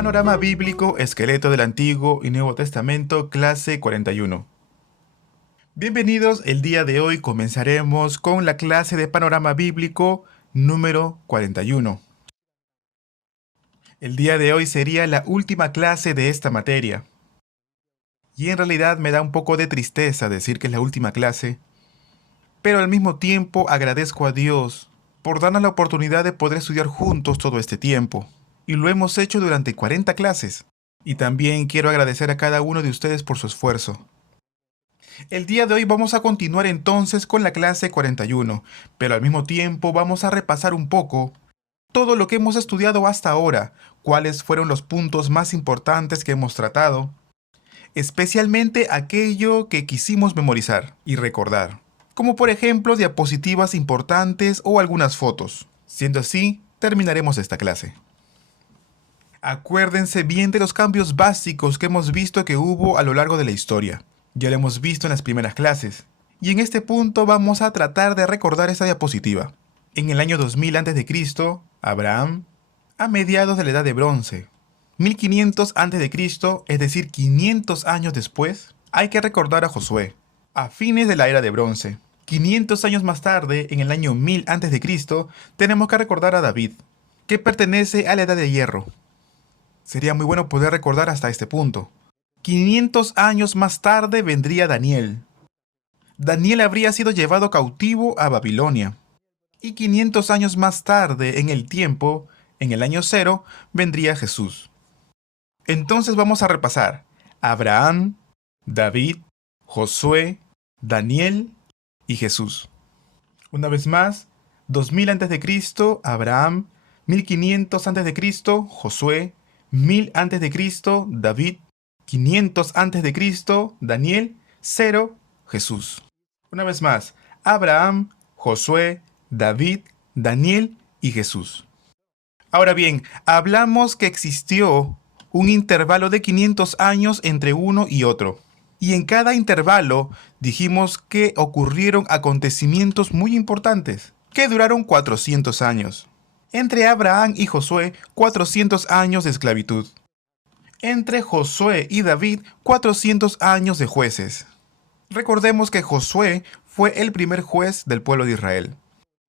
Panorama Bíblico, Esqueleto del Antiguo y Nuevo Testamento, clase 41. Bienvenidos, el día de hoy comenzaremos con la clase de Panorama Bíblico número 41. El día de hoy sería la última clase de esta materia. Y en realidad me da un poco de tristeza decir que es la última clase, pero al mismo tiempo agradezco a Dios por darnos la oportunidad de poder estudiar juntos todo este tiempo. Y lo hemos hecho durante 40 clases. Y también quiero agradecer a cada uno de ustedes por su esfuerzo. El día de hoy vamos a continuar entonces con la clase 41, pero al mismo tiempo vamos a repasar un poco todo lo que hemos estudiado hasta ahora, cuáles fueron los puntos más importantes que hemos tratado, especialmente aquello que quisimos memorizar y recordar, como por ejemplo diapositivas importantes o algunas fotos. Siendo así, terminaremos esta clase. Acuérdense bien de los cambios básicos que hemos visto que hubo a lo largo de la historia. Ya lo hemos visto en las primeras clases. Y en este punto vamos a tratar de recordar esta diapositiva. En el año 2000 a.C., Abraham, a mediados de la Edad de Bronce, 1500 a.C., es decir, 500 años después, hay que recordar a Josué, a fines de la Era de Bronce. 500 años más tarde, en el año 1000 a.C., tenemos que recordar a David, que pertenece a la Edad de Hierro. Sería muy bueno poder recordar hasta este punto. 500 años más tarde vendría Daniel. Daniel habría sido llevado cautivo a Babilonia. Y 500 años más tarde en el tiempo, en el año 0, vendría Jesús. Entonces vamos a repasar Abraham, David, Josué, Daniel y Jesús. Una vez más, 2000 a.C., Abraham, 1500 a.C., Josué, 1000 a.C., David, 500 a.C., Daniel, 0, Jesús. Una vez más, Abraham, Josué, David, Daniel y Jesús. Ahora bien, hablamos que existió un intervalo de 500 años entre uno y otro. Y en cada intervalo dijimos que ocurrieron acontecimientos muy importantes, que duraron 400 años. Entre Abraham y Josué, 400 años de esclavitud. Entre Josué y David, 400 años de jueces. Recordemos que Josué fue el primer juez del pueblo de Israel.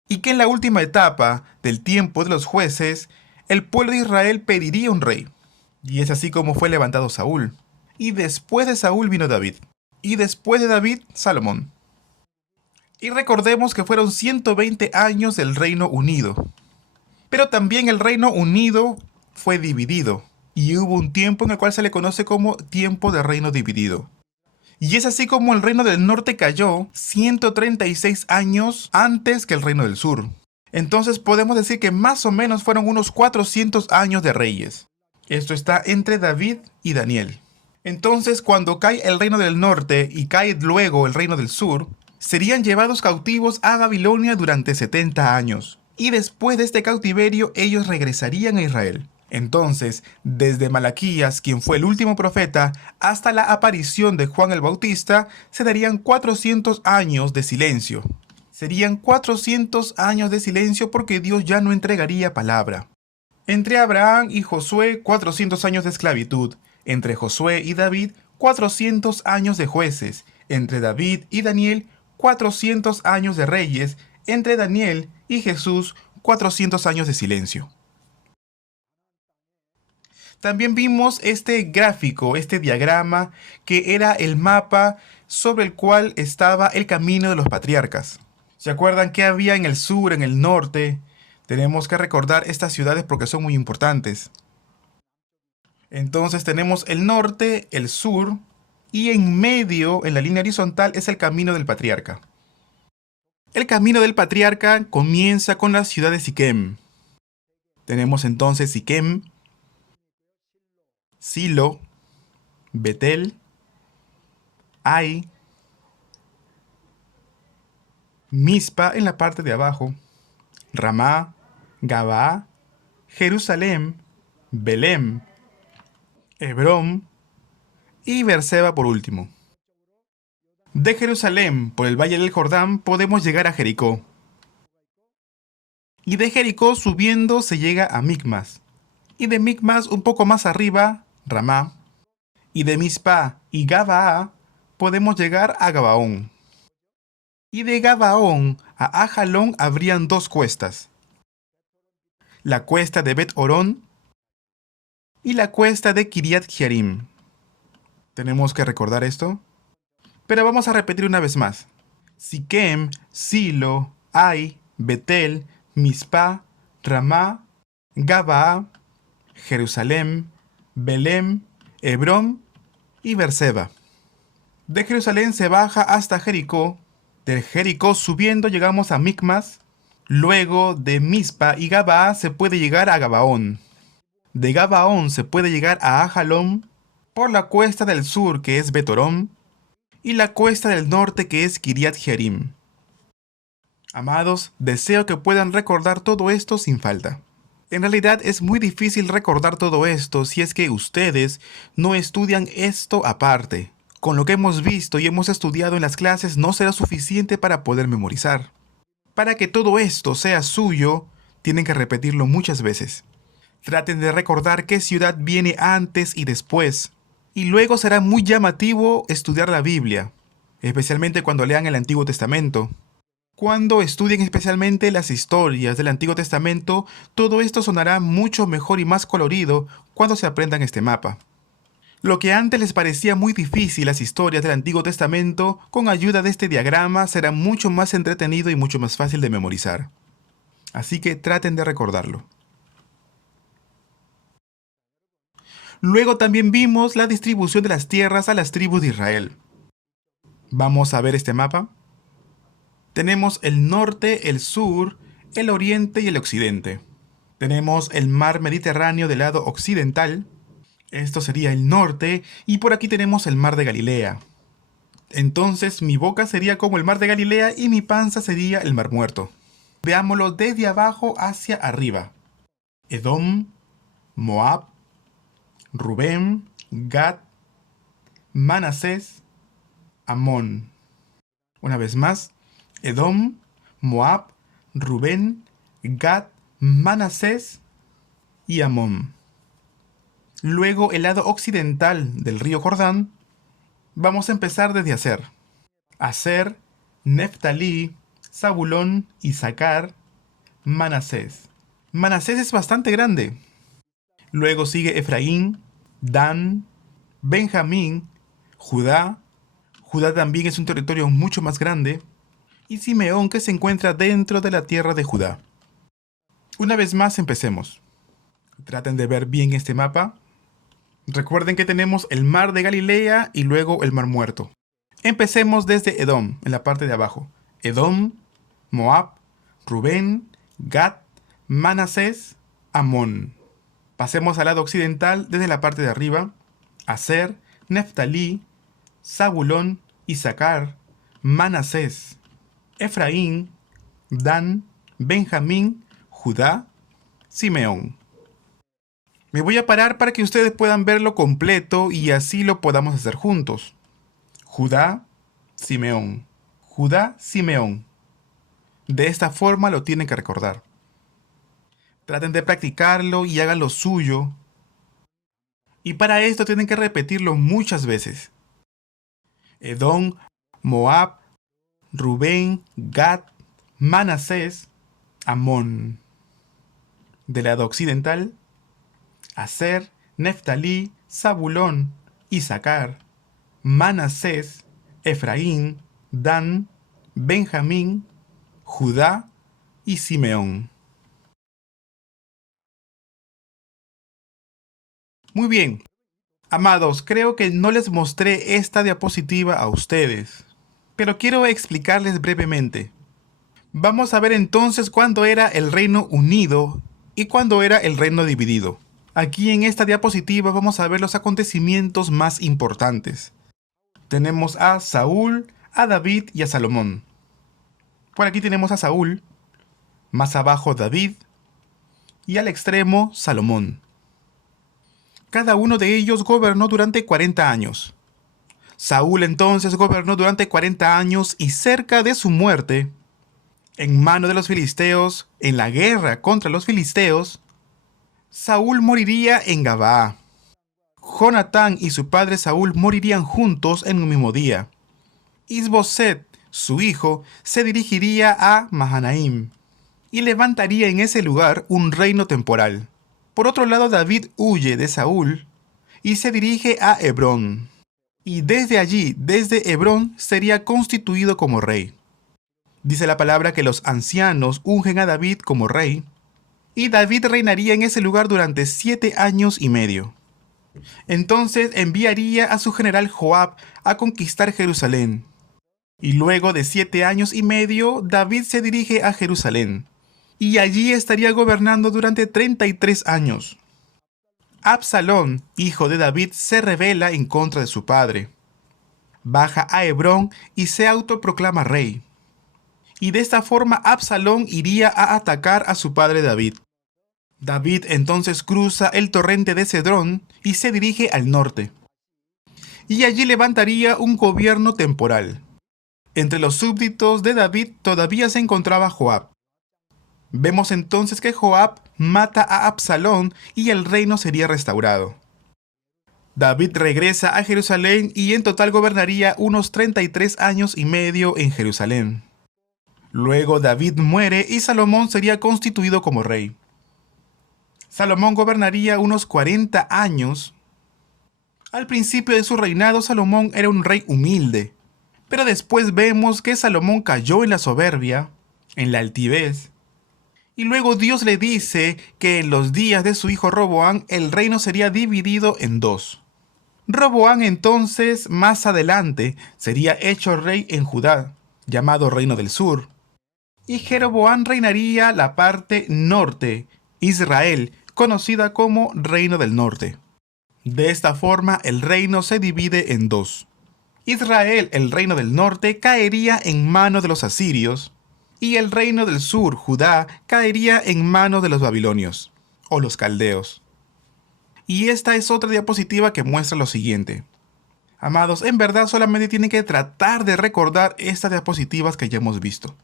Y que en la última etapa del tiempo de los jueces, el pueblo de Israel pediría un rey. Y es así como fue levantado Saúl. Y después de Saúl vino David. Y después de David, Salomón. Y recordemos que fueron 120 años del Reino Unido. Pero también el Reino Unido fue dividido. Y hubo un tiempo en el cual se le conoce como tiempo de reino dividido. Y es así como el Reino del Norte cayó 136 años antes que el Reino del Sur. Entonces podemos decir que más o menos fueron unos 400 años de reyes. Esto está entre David y Daniel. Entonces, cuando cae el Reino del Norte y cae luego el Reino del Sur, serían llevados cautivos a Babilonia durante 70 años. Y después de este cautiverio, ellos regresarían a Israel. Entonces, desde Malaquías, quien fue el último profeta, hasta la aparición de Juan el Bautista, se darían 400 años de silencio. Serían 400 años de silencio porque Dios ya no entregaría palabra. Entre Abraham y Josué, 400 años de esclavitud. Entre Josué y David, 400 años de jueces. Entre David y Daniel, 400 años de reyes. Entre Daniel y Jesús, 400 años de silencio. También vimos este gráfico, este diagrama, que era el mapa sobre el cual estaba el camino de los patriarcas. ¿Se acuerdan qué había en el sur, en el norte? Tenemos que recordar estas ciudades porque son muy importantes. Entonces tenemos el norte, el sur, y en medio, en la línea horizontal, es el camino del patriarca. El camino del patriarca comienza con la ciudad de Siquem. Tenemos entonces Siquem, Silo, Betel, Ai, Mizpa en la parte de abajo, Ramá, Gabá, Jerusalén, Belem, Hebrón y Beerseba por último. De Jerusalén, por el valle del Jordán, podemos llegar a Jericó. Y de Jericó subiendo se llega a Micmas. Y de Micmas un poco más arriba, Ramá. Y de Mizpa y Gabaa podemos llegar a Gabaón. Y de Gabaón a Ajalón habrían dos cuestas. La cuesta de Bet Orón y la cuesta de Kiriat Jearim. ¿Tenemos que recordar esto? Pero vamos a repetir una vez más. Siquem, Silo, Ai, Betel, Mizpa, Ramá, Gabaa, Jerusalén, Belem, Hebrón y Berseba. De Jerusalén se baja hasta Jericó. De Jericó subiendo llegamos a Micmas. Luego de Mizpa y Gabaa se puede llegar a Gabaón. De Gabaón se puede llegar a Ajalón por la cuesta del sur que es Betorón y la cuesta del norte que es Kiriat Jearim. Amados, deseo que puedan recordar todo esto sin falta. En realidad es muy difícil recordar todo esto si es que ustedes no estudian esto aparte. Con lo que hemos visto y hemos estudiado en las clases no será suficiente para poder memorizar. Para que todo esto sea suyo, tienen que repetirlo muchas veces. Traten de recordar qué ciudad viene antes y después. Y luego será muy llamativo estudiar la Biblia, especialmente cuando lean el Antiguo Testamento. Cuando estudien especialmente las historias del Antiguo Testamento, todo esto sonará mucho mejor y más colorido cuando se aprendan este mapa. Lo que antes les parecía muy difícil las historias del Antiguo Testamento, con ayuda de este diagrama será mucho más entretenido y mucho más fácil de memorizar. Así que traten de recordarlo. Luego también vimos la distribución de las tierras a las tribus de Israel. Vamos a ver este mapa. Tenemos el norte, el sur, el oriente y el occidente. Tenemos el mar Mediterráneo del lado occidental. Esto sería el norte y por aquí tenemos el mar de Galilea. Entonces mi boca sería como el mar de Galilea y mi panza sería el mar muerto. Veámoslo desde abajo hacia arriba. Edom, Moab, Rubén, Gad, Manasés, Amón. Una vez más, Edom, Moab, Rubén, Gad, Manasés y Amón. Luego el lado occidental del río Jordán, vamos a empezar desde Aser. Aser, Neftalí, Zabulón, Isaacar, Manasés. Manasés es bastante grande. Luego sigue Efraín, Dan, Benjamín, Judá. Judá también es un territorio mucho más grande. Y Simeón, que se encuentra dentro de la tierra de Judá. Una vez más empecemos. Traten de ver bien este mapa. Recuerden que tenemos el mar de Galilea y luego el mar muerto. Empecemos desde Edom, en la parte de abajo. Edom, Moab, Rubén, Gad, Manasés, Amón. Pasemos al lado occidental desde la parte de arriba. Aser, Neftalí, Zabulón, Isaacar, Manasés, Efraín, Dan, Benjamín, Judá, Simeón. Me voy a parar para que ustedes puedan verlo completo y así lo podamos hacer juntos. Judá, Simeón. Judá, Simeón. De esta forma lo tienen que recordar. Traten de practicarlo y hagan lo suyo. Y para esto tienen que repetirlo muchas veces. Edom, Moab, Rubén, Gad, Manasés, Amón. Del lado occidental, Aser, Neftalí, Zabulón, Isaacar, Manasés, Efraín, Dan, Benjamín, Judá y Simeón. Muy bien. Amados, creo que no les mostré esta diapositiva a ustedes, pero quiero explicarles brevemente. Vamos a ver entonces cuándo era el reino unido y cuándo era el reino dividido. Aquí en esta diapositiva vamos a ver los acontecimientos más importantes. Tenemos a Saúl, a David y a Salomón. Por aquí tenemos a Saúl, más abajo David y al extremo Salomón. Cada uno de ellos gobernó durante 40 años. Saúl entonces gobernó durante 40 años y cerca de su muerte, en mano de los filisteos, en la guerra contra los filisteos, Saúl moriría en Gabaa. Jonatán y su padre Saúl morirían juntos en un mismo día. Isboset, su hijo, se dirigiría a Mahanaim y levantaría en ese lugar un reino temporal. Por otro lado, David huye de Saúl y se dirige a Hebrón. Y desde allí, desde Hebrón, sería constituido como rey. Dice la palabra que los ancianos ungen a David como rey, y David reinaría en ese lugar durante 7 años y medio. Entonces enviaría a su general Joab a conquistar Jerusalén. Y luego de 7 años y medio, David se dirige a Jerusalén. Y allí estaría gobernando durante 33 años. Absalón, hijo de David, se rebela en contra de su padre. Baja a Hebrón y se autoproclama rey. Y de esta forma Absalón iría a atacar a su padre David. David entonces cruza el torrente de Cedrón y se dirige al norte. Y allí levantaría un gobierno temporal. Entre los súbditos de David todavía se encontraba Joab. Vemos entonces que Joab mata a Absalón y el reino sería restaurado. David regresa a Jerusalén y en total gobernaría unos 33 años y medio en Jerusalén. Luego David muere y Salomón sería constituido como rey. Salomón gobernaría unos 40 años. Al principio de su reinado, Salomón era un rey humilde, pero después vemos que Salomón cayó en la soberbia, en la altivez, y luego Dios le dice que en los días de su hijo Roboam el reino sería dividido en dos. Roboam entonces, más adelante, sería hecho rey en Judá, llamado Reino del Sur, y Jeroboam reinaría la parte norte, Israel, conocida como Reino del Norte. De esta forma el reino se divide en dos. Israel, el reino del norte, caería en manos de los asirios, y el reino del sur, Judá, caería en manos de los babilonios, o los caldeos. Y esta es otra diapositiva que muestra lo siguiente. Amados, en verdad solamente tienen que tratar de recordar estas diapositivas que ya hemos visto.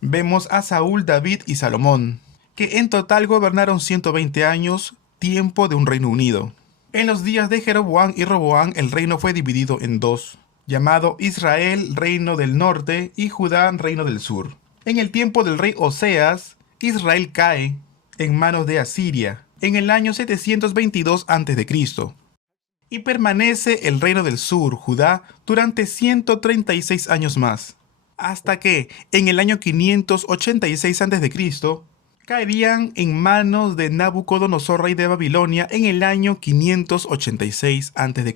Vemos a Saúl, David y Salomón, que en total gobernaron 120 años, tiempo de un reino unido. En los días de Jeroboam y Roboam el reino fue dividido en dos, llamado Israel, reino del norte, y Judá, reino del sur. En el tiempo del rey Oseas, Israel cae en manos de Asiria, en el año 722 a.C., y permanece el reino del sur, Judá, durante 136 años más, hasta que, en el año 586 a.C., caerían en manos de Nabucodonosor, rey de Babilonia, en el año 586 a.C.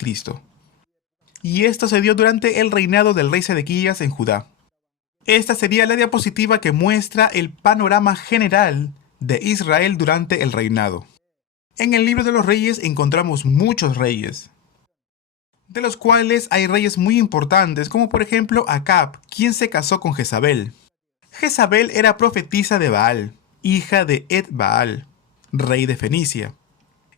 Y esto se dio durante el reinado del rey Sedequías en Judá. Esta sería la diapositiva que muestra el panorama general de Israel durante el reinado. En el libro de los reyes encontramos muchos reyes, de los cuales hay reyes muy importantes, como por ejemplo Acab, quien se casó con Jezabel. Jezabel era profetisa de Baal, hija de Ed-Baal, rey de Fenicia.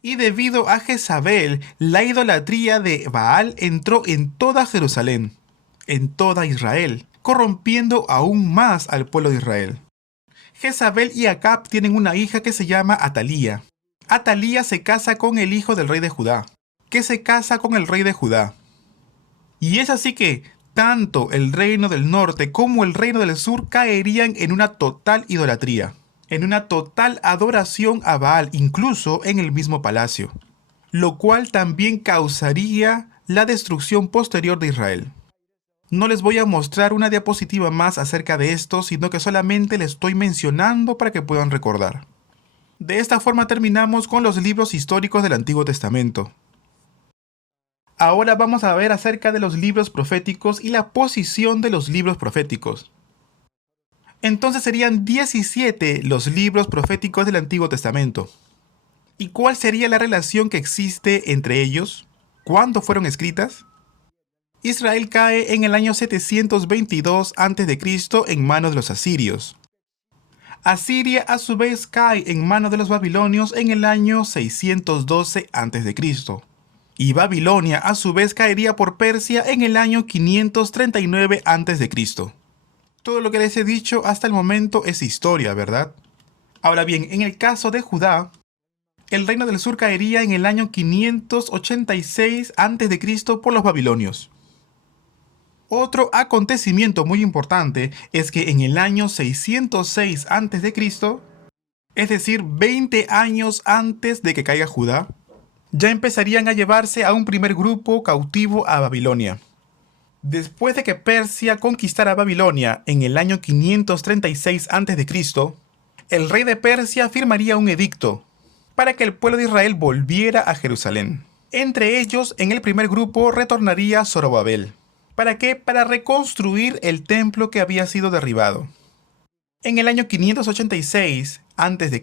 Y debido a Jezabel, la idolatría de Baal entró en toda Jerusalén, en toda Israel, corrompiendo aún más al pueblo de Israel. Jezabel y Acab tienen una hija que se llama Atalía. Atalía se casa con el hijo del rey de Judá, que se casa con el rey de Judá. Y es así que tanto el reino del norte como el reino del sur caerían en una total idolatría, en una total adoración a Baal, incluso en el mismo palacio, lo cual también causaría la destrucción posterior de Israel. No les voy a mostrar una diapositiva más acerca de esto, sino que solamente les estoy mencionando para que puedan recordar. De esta forma terminamos con los libros históricos del Antiguo Testamento. Ahora vamos a ver acerca de los libros proféticos y la posición de los libros proféticos. Entonces serían 17 los libros proféticos del Antiguo Testamento. ¿Y cuál sería la relación que existe entre ellos? ¿Cuándo fueron escritas? Israel cae en el año 722 a.C. en manos de los asirios. Asiria a su vez cae en manos de los babilonios en el año 612 a.C. Y Babilonia a su vez caería por Persia en el año 539 a.C. Todo lo que les he dicho hasta el momento es historia, ¿verdad? Ahora bien, en el caso de Judá, el reino del sur caería en el año 586 a.C. por los babilonios. Otro acontecimiento muy importante es que en el año 606 a.C., es decir, 20 años antes de que caiga Judá, ya empezarían a llevarse a un primer grupo cautivo a Babilonia. Después de que Persia conquistara Babilonia en el año 536 a.C., el rey de Persia firmaría un edicto para que el pueblo de Israel volviera a Jerusalén. Entre ellos, en el primer grupo retornaría Zorobabel. ¿Para qué? Para reconstruir el templo que había sido derribado. En el año 586 a.C.,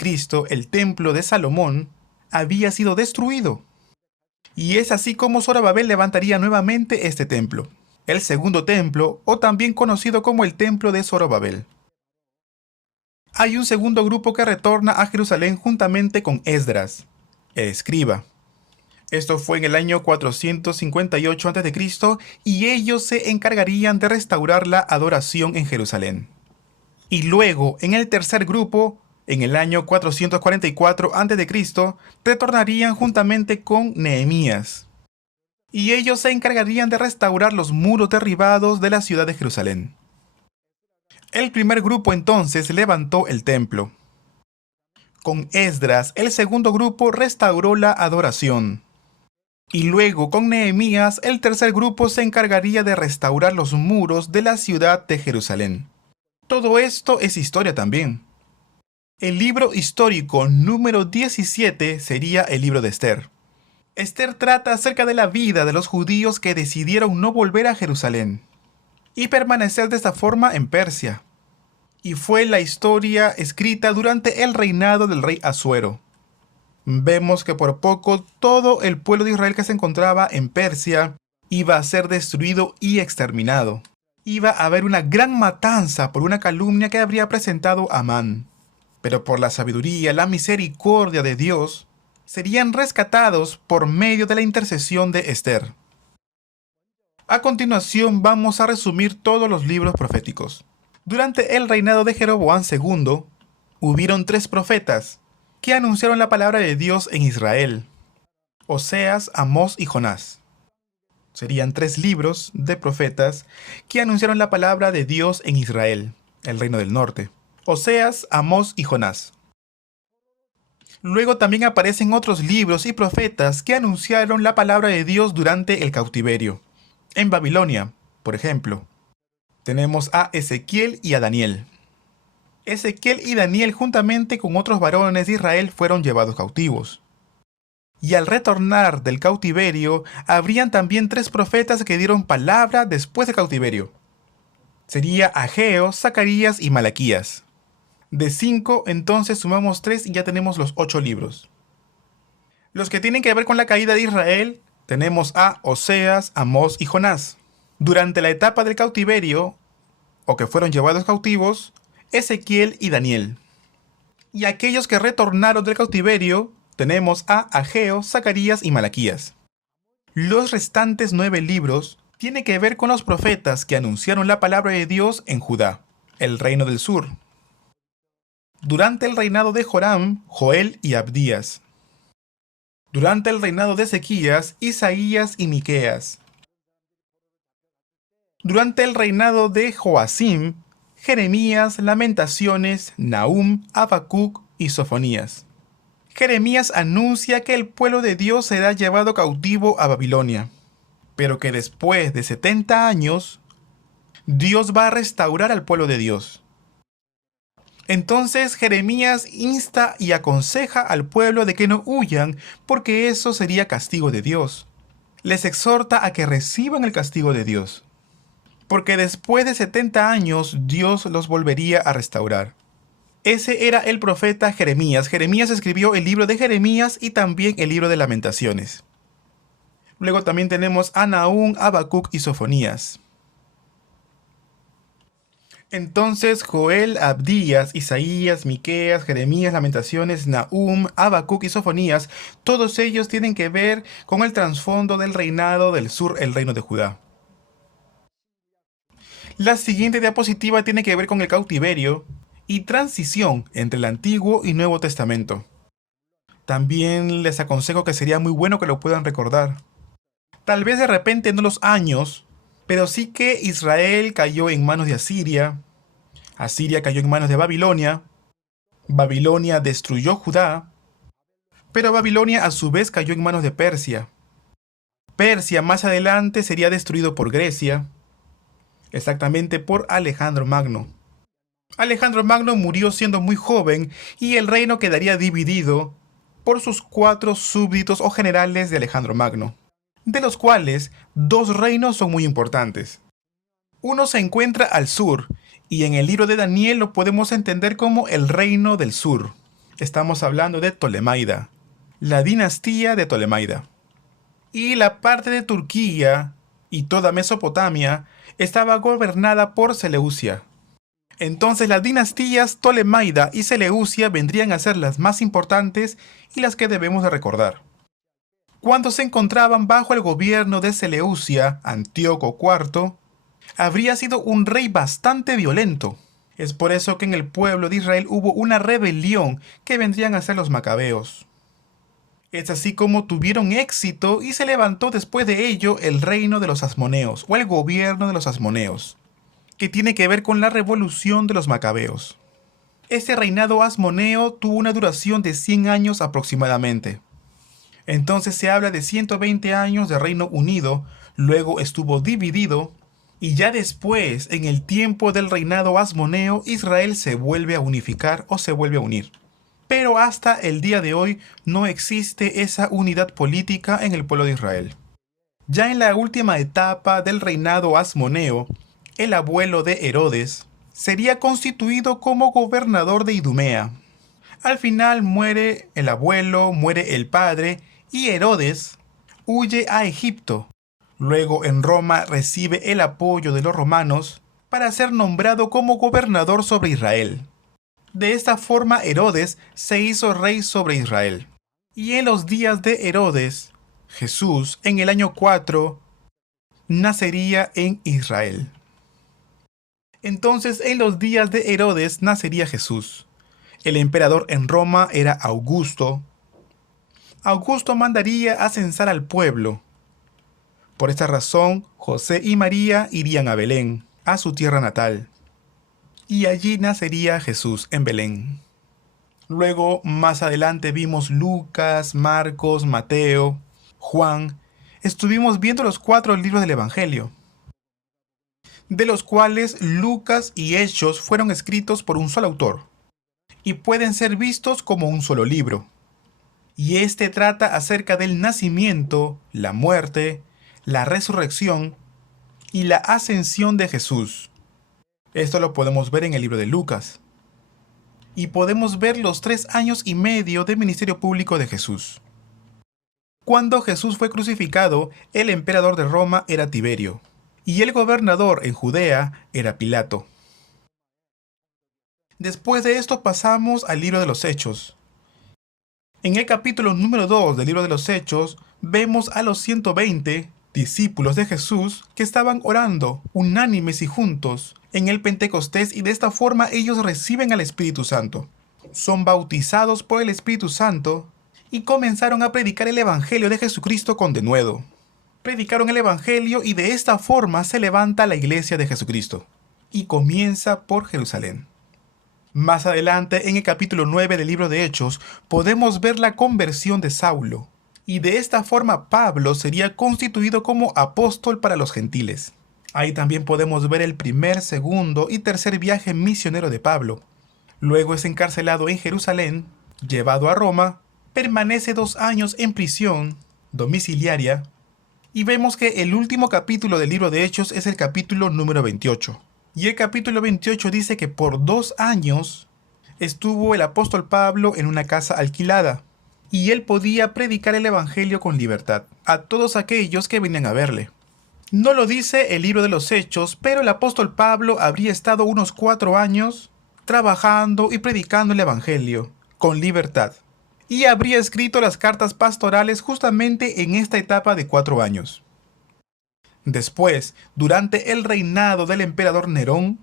el templo de Salomón había sido destruido. Y es así como Zorobabel levantaría nuevamente este templo, el segundo templo, o también conocido como el templo de Zorobabel. Hay un segundo grupo que retorna a Jerusalén juntamente con Esdras, el escriba. Esto fue en el año 458 a.C. y ellos se encargarían de restaurar la adoración en Jerusalén. Y luego, en el tercer grupo, en el año 444 a.C., retornarían juntamente con Nehemías. Y ellos se encargarían de restaurar los muros derribados de la ciudad de Jerusalén. El primer grupo entonces levantó el templo. Con Esdras, el segundo grupo restauró la adoración. Y luego con Nehemías, el tercer grupo se encargaría de restaurar los muros de la ciudad de Jerusalén. Todo esto es historia también. El libro histórico número 17 sería el libro de Esther. Esther trata acerca de la vida de los judíos que decidieron no volver a Jerusalén y permanecer de esta forma en Persia. Y fue la historia escrita durante el reinado del rey Asuero. Vemos que por poco todo el pueblo de Israel que se encontraba en Persia iba a ser destruido y exterminado. Iba a haber una gran matanza por una calumnia que habría presentado Amán. Pero por la sabiduría, la misericordia de Dios, serían rescatados por medio de la intercesión de Esther. A continuación vamos a resumir todos los libros proféticos. Durante el reinado de Jeroboam II, hubieron 3 profetas que anunciaron la palabra de Dios en Israel: Oseas, Amós y Jonás. Serían 3 libros de profetas que anunciaron la palabra de Dios en Israel, el reino del norte: Oseas, Amós y Jonás. Luego también aparecen otros libros y profetas que anunciaron la palabra de Dios durante el cautiverio. En Babilonia, por ejemplo, tenemos a Ezequiel y a Daniel. Ezequiel y Daniel, juntamente con otros varones de Israel, fueron llevados cautivos. Y al retornar del cautiverio, habrían también 3 profetas que dieron palabra después del cautiverio. Sería Ageo, Zacarías y Malaquías. De 5, entonces sumamos 3 y ya tenemos los 8 libros. Los que tienen que ver con la caída de Israel, tenemos a Oseas, Amós y Jonás. Durante la etapa del cautiverio, o que fueron llevados cautivos, Ezequiel y Daniel. Y aquellos que retornaron del cautiverio, tenemos a Ageo, Zacarías y Malaquías. Los restantes 9 libros tienen que ver con los profetas que anunciaron la palabra de Dios en Judá, el reino del sur. Durante el reinado de Joram, Joel y Abdías. Durante el reinado de Ezequías, Isaías y Miqueas. Durante el reinado de Joacim, Jeremías, Lamentaciones, Nahum, Habacuc y Sofonías. Jeremías anuncia que el pueblo de Dios será llevado cautivo a Babilonia, pero que después de 70 años, Dios va a restaurar al pueblo de Dios. Entonces Jeremías insta y aconseja al pueblo de que no huyan, porque eso sería castigo de Dios. Les exhorta a que reciban el castigo de Dios, porque después de 70 años Dios los volvería a restaurar. Ese era el profeta Jeremías. Jeremías escribió el libro de Jeremías y también el libro de Lamentaciones. Luego también tenemos a Nahum, Habacuc y Sofonías. Entonces Joel, Abdías, Isaías, Miqueas, Jeremías, Lamentaciones, Nahum, Habacuc y Sofonías, todos ellos tienen que ver con el trasfondo del reinado del sur, el reino de Judá. La siguiente diapositiva tiene que ver con el cautiverio y transición entre el Antiguo y Nuevo Testamento. También les aconsejo que sería muy bueno que lo puedan recordar. Tal vez de repente no los años, pero sí que Israel cayó en manos de Asiria, Asiria cayó en manos de Babilonia, Babilonia destruyó Judá, pero Babilonia a su vez cayó en manos de Persia. Persia más adelante sería destruido por Grecia, exactamente por Alejandro Magno. Alejandro Magno murió siendo muy joven y el reino quedaría dividido por sus 4 súbditos o generales de Alejandro Magno, de los cuales 2 reinos son muy importantes. Uno se encuentra al sur, y en el libro de Daniel lo podemos entender como el reino del sur. Estamos hablando de Ptolemaida, la dinastía de Ptolemaida. Y la parte de Turquía y toda Mesopotamia estaba gobernada por Seleucia. Entonces las dinastías Ptolemaida y Seleucia vendrían a ser las más importantes y las que debemos de recordar. Cuando se encontraban bajo el gobierno de Seleucia, Antíoco IV habría sido un rey bastante violento. Es por eso que en el pueblo de Israel hubo una rebelión que vendrían a ser los macabeos. Es así como tuvieron éxito y se levantó después de ello el reino de los asmoneos o el gobierno de los asmoneos, que tiene que ver con la revolución de los macabeos. Este reinado asmoneo tuvo una duración de 100 años aproximadamente. Entonces se habla de 120 años de Reino Unido, luego estuvo dividido, y ya después, en el tiempo del reinado asmoneo, Israel se vuelve a unificar o se vuelve a unir. Pero hasta el día de hoy no existe esa unidad política en el pueblo de Israel. Ya en la última etapa del reinado asmoneo, el abuelo de Herodes sería constituido como gobernador de Idumea. Al final muere el abuelo, muere el padre, y Herodes huye a Egipto. Luego en Roma recibe el apoyo de los romanos para ser nombrado como gobernador sobre Israel. De esta forma Herodes se hizo rey sobre Israel. Y en los días de Herodes, Jesús en el año 4 nacería en Israel. Entonces en los días de Herodes nacería Jesús. El emperador en Roma era Augusto. Augusto mandaría a censar al pueblo. Por esta razón, José y María irían a Belén, a su tierra natal. Y allí nacería Jesús en Belén. Luego, más adelante vimos Lucas, Marcos, Mateo, Juan. Estuvimos viendo los 4 libros del Evangelio, de los cuales Lucas y Hechos fueron escritos por un solo autor, y pueden ser vistos como un solo libro. Y este trata acerca del nacimiento, la muerte, la resurrección y la ascensión de Jesús. Esto lo podemos ver en el libro de Lucas. Y podemos ver los 3 años y medio de ministerio público de Jesús. Cuando Jesús fue crucificado, el emperador de Roma era Tiberio, y el gobernador en Judea era Pilato. Después de esto pasamos al libro de los Hechos. En el capítulo número 2 del libro de los Hechos, vemos a los 120 discípulos de Jesús que estaban orando unánimes y juntos en el Pentecostés, y de esta forma ellos reciben al Espíritu Santo. Son bautizados por el Espíritu Santo y comenzaron a predicar el Evangelio de Jesucristo con denuedo. Predicaron el Evangelio y de esta forma se levanta la iglesia de Jesucristo y comienza por Jerusalén. Más adelante, en el capítulo 9 del libro de Hechos, podemos ver la conversión de Saulo, y de esta forma Pablo sería constituido como apóstol para los gentiles. Ahí también podemos ver el primer, segundo y tercer viaje misionero de Pablo. Luego es encarcelado en Jerusalén, llevado a Roma, permanece 2 años en prisión domiciliaria, y vemos que el último capítulo del libro de Hechos es el capítulo número 28. Y el capítulo 28 dice que por 2 años estuvo el apóstol Pablo en una casa alquilada, y él podía predicar el Evangelio con libertad a todos aquellos que venían a verle. No lo dice el libro de los Hechos, pero el apóstol Pablo habría estado unos 4 años trabajando y predicando el Evangelio con libertad, y habría escrito las cartas pastorales justamente en esta etapa de 4 años. Después, durante el reinado del emperador Nerón,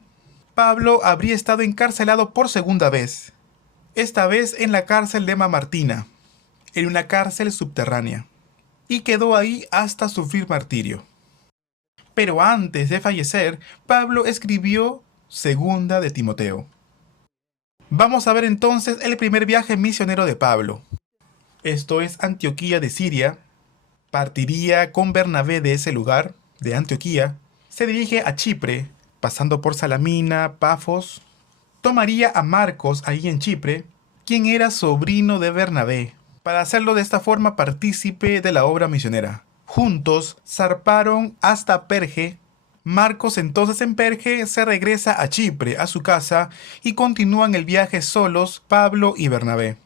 Pablo habría estado encarcelado por segunda vez, esta vez en la cárcel de Mamartina. en una cárcel subterránea, y quedó ahí hasta sufrir martirio. Pero antes de fallecer, Pablo escribió Segunda de Timoteo. Vamos a ver entonces el primer viaje misionero de Pablo. Esto es Antioquía de Siria. Partiría con Bernabé de ese lugar, de Antioquía. Se dirige a Chipre, pasando por Salamina, Pafos. Tomaría a Marcos ahí en Chipre, quien era sobrino de Bernabé, para hacerlo de esta forma partícipe de la obra misionera. Juntos zarparon hasta Perge. Marcos entonces en Perge se regresa a Chipre, a su casa, y continúan el viaje solos Pablo y Bernabé.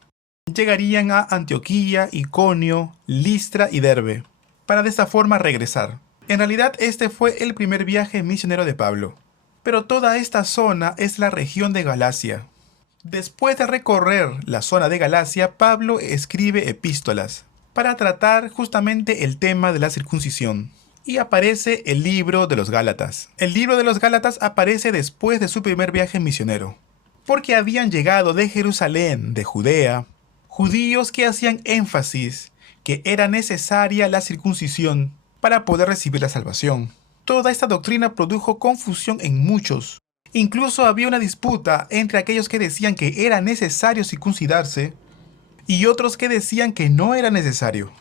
Llegarían a Antioquía, Iconio, Listra y Derbe, para de esta forma regresar. En realidad este fue el primer viaje misionero de Pablo. Pero toda esta zona es la región de Galacia. Después de recorrer la zona de Galacia, Pablo escribe epístolas para tratar justamente el tema de la circuncisión. Y aparece el libro de los Gálatas. El libro de los Gálatas aparece después de su primer viaje misionero, porque habían llegado de Jerusalén, de Judea, judíos que hacían énfasis que era necesaria la circuncisión para poder recibir la salvación. Toda esta doctrina produjo confusión en muchos. Incluso había una disputa entre aquellos que decían que era necesario circuncidarse y otros que decían que no era necesario.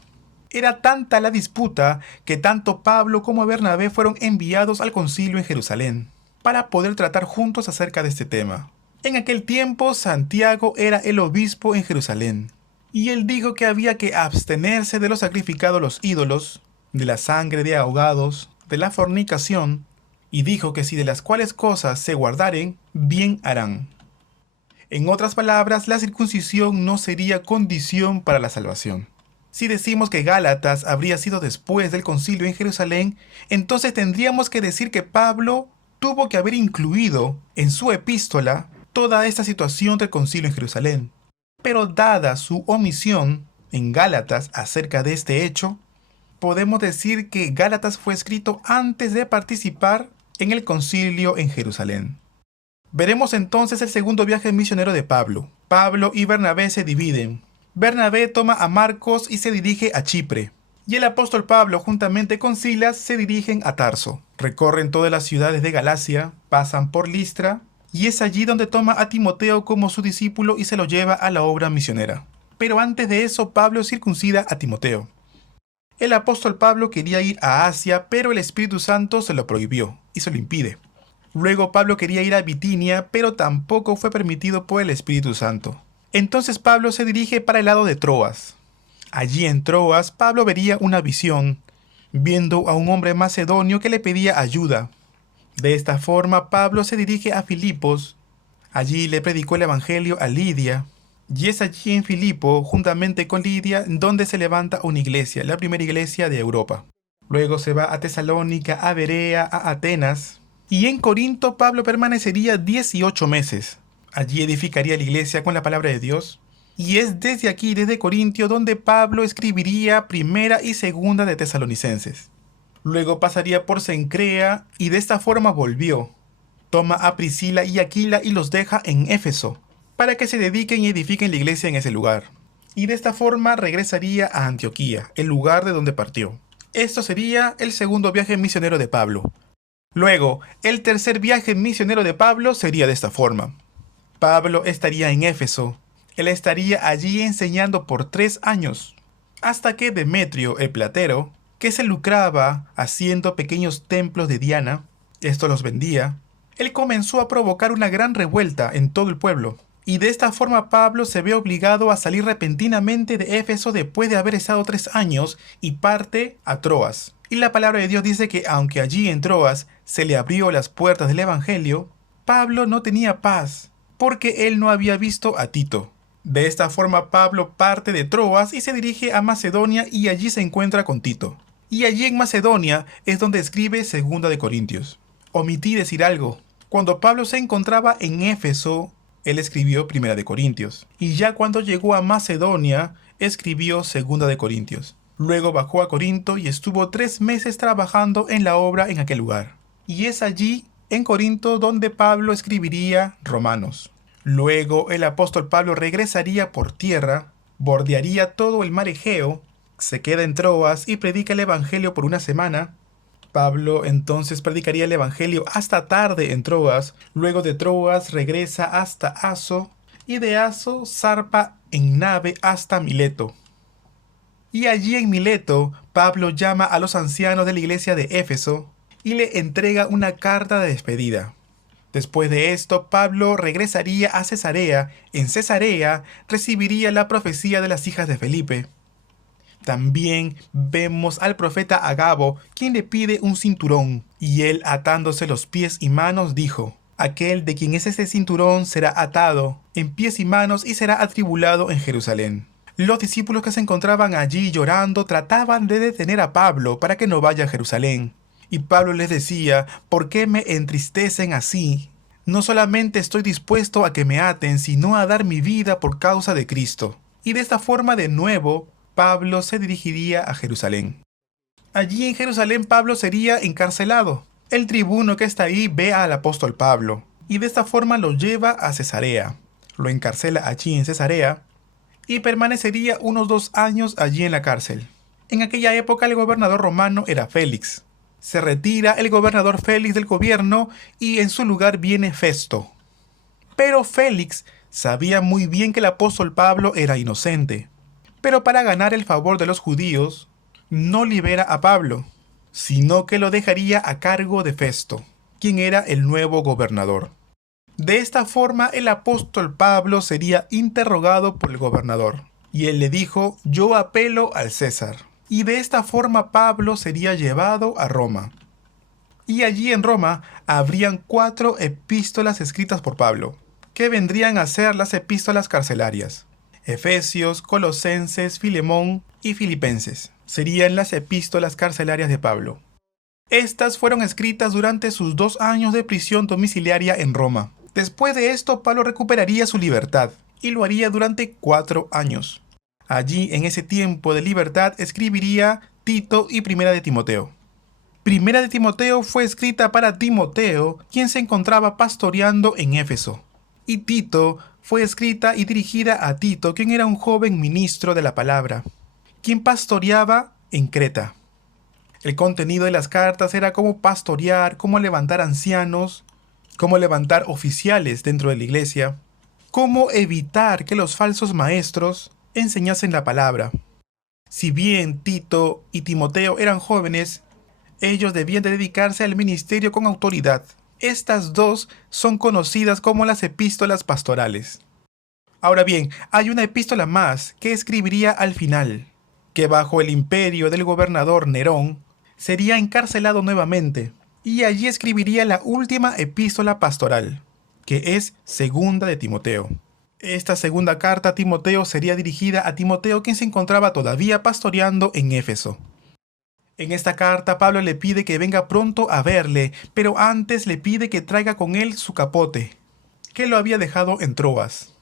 Era tanta la disputa que tanto Pablo como Bernabé fueron enviados al concilio en Jerusalén para poder tratar juntos acerca de este tema. En aquel tiempo Santiago era el obispo en Jerusalén y él dijo que había que abstenerse de lo sacrificado a los ídolos, de la sangre de ahogados, de la fornicación, y dijo que si de las cuales cosas se guardaren, bien harán. En otras palabras, la circuncisión no sería condición para la salvación. Si decimos que Gálatas habría sido después del concilio en Jerusalén, entonces tendríamos que decir que Pablo tuvo que haber incluido en su epístola toda esta situación del concilio en Jerusalén. Pero dada su omisión en Gálatas acerca de este hecho, podemos decir que Gálatas fue escrito antes de participar en el concilio en Jerusalén. Veremos entonces el segundo viaje misionero de Pablo. Pablo y Bernabé se dividen. Bernabé toma a Marcos y se dirige a Chipre. Y el apóstol Pablo juntamente con Silas se dirigen a Tarso. Recorren todas las ciudades de Galacia, pasan por Listra, y es allí donde toma a Timoteo como su discípulo y se lo lleva a la obra misionera. Pero antes de eso, Pablo circuncida a Timoteo. El apóstol Pablo quería ir a Asia, pero el Espíritu Santo se lo prohibió y se lo impide. Luego Pablo quería ir a Bitinia, pero tampoco fue permitido por el Espíritu Santo. Entonces Pablo se dirige para el lado de Troas. Allí en Troas, Pablo vería una visión, viendo a un hombre macedonio que le pedía ayuda. De esta forma, Pablo se dirige a Filipos. Allí le predicó el evangelio a Lidia. Y es allí en Filipo, juntamente con Lidia, donde se levanta una iglesia, la primera iglesia de Europa. Luego se va a Tesalónica, a Berea, a Atenas. Y en Corinto, Pablo permanecería 18 meses. Allí edificaría la iglesia con la palabra de Dios. Y es desde aquí, desde Corintio, donde Pablo escribiría primera y segunda de Tesalonicenses. Luego pasaría por Cencrea y de esta forma volvió. Toma a Priscila y Aquila y los deja en Éfeso, para que se dediquen y edifiquen la iglesia en ese lugar. Y de esta forma regresaría a Antioquía, el lugar de donde partió. Esto sería el segundo viaje misionero de Pablo. Luego, el tercer viaje misionero de Pablo sería de esta forma. Pablo estaría en Éfeso. Él estaría allí enseñando por 3 años, hasta que Demetrio, el platero, que se lucraba haciendo pequeños templos de Diana, esto los vendía, él comenzó a provocar una gran revuelta en todo el pueblo. Y de esta forma Pablo se ve obligado a salir repentinamente de Éfeso después de haber estado 3 años y parte a Troas. Y la palabra de Dios dice que aunque allí en Troas se le abrió las puertas del evangelio, Pablo no tenía paz, porque él no había visto a Tito. De esta forma Pablo parte de Troas y se dirige a Macedonia y allí se encuentra con Tito. Y allí en Macedonia es donde escribe Segunda de Corintios. Omití decir algo. Cuando Pablo se encontraba en Éfeso, él escribió Primera de Corintios. Y ya cuando llegó a Macedonia, escribió Segunda de Corintios. Luego bajó a Corinto y estuvo 3 meses trabajando en la obra en aquel lugar. Y es allí, en Corinto, donde Pablo escribiría Romanos. Luego el apóstol Pablo regresaría por tierra bordearía todo el mar Egeo, se queda en Troas y predica el Evangelio por una semana. Pablo entonces predicaría el Evangelio hasta tarde en Troas, luego de Troas regresa hasta Aso y de Aso zarpa en nave hasta Mileto. Y allí en Mileto, Pablo llama a los ancianos de la iglesia de Éfeso y le entrega una carta de despedida. Después de esto, Pablo regresaría a Cesarea. En Cesarea recibiría la profecía de las hijas de Felipe. También vemos al profeta Agabo, quien le pide un cinturón, y él, atándose los pies y manos, dijo: aquel de quien es este cinturón será atado en pies y manos y será atribulado en Jerusalén. Los discípulos que se encontraban allí llorando trataban de detener a Pablo para que no vaya a Jerusalén. Y Pablo les decía: ¿por qué me entristecen así? No solamente estoy dispuesto a que me aten, sino a dar mi vida por causa de Cristo. Y de esta forma, de nuevo, Pablo se dirigiría a Jerusalén. Allí en Jerusalén Pablo sería encarcelado. El tribuno que está ahí ve al apóstol Pablo y de esta forma lo lleva a Cesarea. Lo encarcela allí en Cesarea y permanecería unos 2 años allí en la cárcel. En aquella época el gobernador romano era Félix. Se retira el gobernador Félix del gobierno y en su lugar viene Festo. Pero Félix sabía muy bien que el apóstol Pablo era inocente. Pero para ganar el favor de los judíos, no libera a Pablo, sino que lo dejaría a cargo de Festo, quien era el nuevo gobernador. De esta forma, el apóstol Pablo sería interrogado por el gobernador, y él le dijo: yo apelo al César. Y de esta forma Pablo sería llevado a Roma. Y allí en Roma habrían 4 epístolas escritas por Pablo, que vendrían a ser las epístolas carcelarias. Efesios, Colosenses, Filemón y Filipenses serían las epístolas carcelarias de Pablo. Estas fueron escritas durante sus 2 años de prisión domiciliaria en Roma. Después de esto, Pablo recuperaría su libertad y lo haría durante 4 años. Allí, en ese tiempo de libertad, escribiría Tito y Primera de Timoteo. Primera de Timoteo fue escrita para Timoteo, quien se encontraba pastoreando en Éfeso. Y Tito fue escrita y dirigida a Tito, quien era un joven ministro de la palabra, quien pastoreaba en Creta. El contenido de las cartas era cómo pastorear, cómo levantar ancianos, cómo levantar oficiales dentro de la iglesia, cómo evitar que los falsos maestros enseñasen la palabra. Si bien Tito y Timoteo eran jóvenes, ellos debían de dedicarse al ministerio con autoridad. Estas 2 son conocidas como las epístolas pastorales. Ahora bien, hay una epístola más que escribiría al final, que bajo el imperio del gobernador Nerón sería encarcelado nuevamente, y allí escribiría la última epístola pastoral, que es Segunda de Timoteo. Esta segunda carta a Timoteo sería dirigida a Timoteo, quien se encontraba todavía pastoreando en Éfeso. En esta carta Pablo le pide que venga pronto a verle, pero antes le pide que traiga con él su capote, que lo había dejado en Troas.